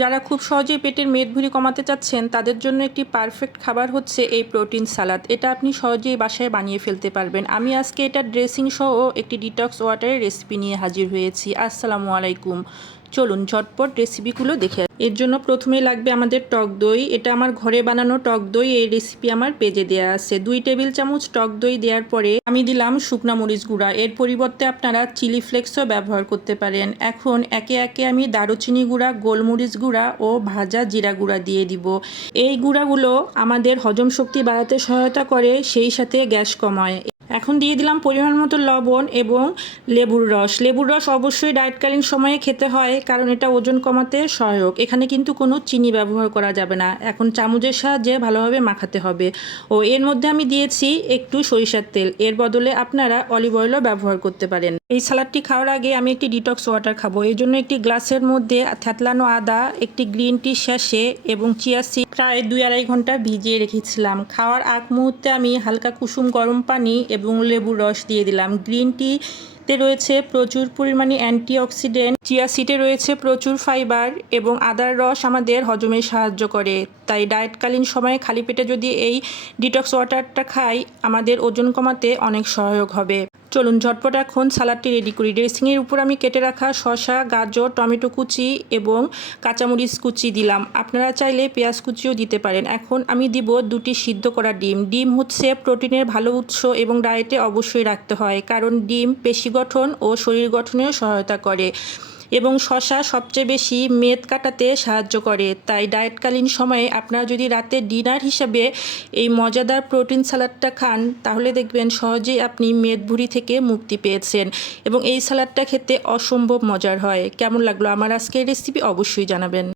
যারা খুব সহজেই পেটের মেদভুঁড়ি কমাতে চাচ্ছেন, তাদের জন্য একটি পারফেক্ট খাবার হচ্ছে এই প্রোটিন সালাদ এটা আপনি সহজেই বাসায় বানিয়ে ফেলতে পারবেন। আমি আজকে এটা ড্রেসিং সহ একটি ডিটক্স ওয়াটারের রেসিপি নিয়ে হাজির হয়েছি। আসসালামু আলাইকুম। চলুন ঝটপট রেসিপিগুলো দেখে এর জন্য প্রথমে লাগবে আমাদের টক দই। এটা আমার ঘরে বানানো টক দই। এই রেসিপি আমার পেজে দেওয়া আছে। দুই টেবিল চামচ টক দই দেওয়ার পরে আমি দিলাম শুকনা মরিচ গুঁড়া। এর পরিবর্তে আপনারা চিলি ফ্লেক্সও ব্যবহার করতে পারেন। এখন একে একে আমি দারুচিনি গুঁড়া, গোলমরিচ গুঁড়া ও ভাজা জিরা গুঁড়া দিয়ে দিব। এই গুঁড়াগুলো আমাদের হজম শক্তি বাড়াতে সহায়তা করে, সেই সাথে গ্যাস কমায়। এখন দিয়ে দিলাম পরিমাণ মতো লবণ এবং লেবুর রস। লেবুর রস অবশ্যই ডায়েটকালীন সময়ে খেতে হয়, কারণ এটা ওজন কমাতে সহায়ক। এখানে কিন্তু কোনো চিনি ব্যবহার করা যাবে না। এখন চামচের সাহায্যে ভালোভাবে মাখাতে হবে। ও এর মধ্যে আমি দিয়েছি একটু সরিষার তেল। এর বদলে আপনারা অলিভ অয়েলও ব্যবহার করতে পারেন। এই সালাডটি খাওয়ার আগে আমি একটি ডিটক্স ওয়াটার খাব। এই জন্য একটি গ্লাসের মধ্যে থ্যাতলানো আদা, একটি গ্রিন টি শ্যাশে এবং চিয়া সিড প্রায় দুই আড়াই ঘণ্টা ভিজিয়ে রেখেছিলাম। খাওয়ার আগ মুহূর্তে আমি হালকা কুসুম গরম পানি এবং লেবুর রস দিয়ে দিলাম। গ্রিন টি তে রয়েছে প্রচুর পরিমাণে অ্যান্টিঅক্সিডেন্ট। চিয়া সিটে রয়েছে প্রচুর ফাইবার এবং আদার রস আমাদের হজমে সাহায্য করে। তাই ডায়েটকালীন সময়ে খালি পেটে যদি এই ডিটক্স ওয়াটারটা খাই, আমাদের ওজন কমাতে অনেক সহায়ক হবে। চলুন ঝটপট এখন সালাডটি রেডি করি। ড্রেসিংয়ের উপর আমি কেটে রাখা শসা, গাজর, টমেটো কুচি এবং কাঁচামরিচ কুচি দিলাম। আপনারা চাইলে পেঁয়াজ কুচিও দিতে পারেন। এখন আমি দিব দুটি সিদ্ধ করা ডিম। ডিম হচ্ছে প্রোটিনের ভালো উৎস এবং ডায়েটে অবশ্যই রাখতে হয়, কারণ ডিম পেশি গঠন ও শরীর গঠনেও সহায়তা করে এবং শশা সবচেয়ে বেশি মেদ কাটাতে সাহায্য করে। তাই ডায়েটকালীন সময়ে আপনারা যদি রাতে ডিনার হিসাবে এই মজাদার প্রোটিন সালাডটা খান, তাহলে দেখবেন সহজেই আপনি মেদভুঁড়ি থেকে মুক্তি পেয়েছেন এবং এই সালাডটা খেতে অসম্ভব মজার হয়। কেমন লাগল? আমার আজকের রেসিপি অবশ্যই জানাবেন।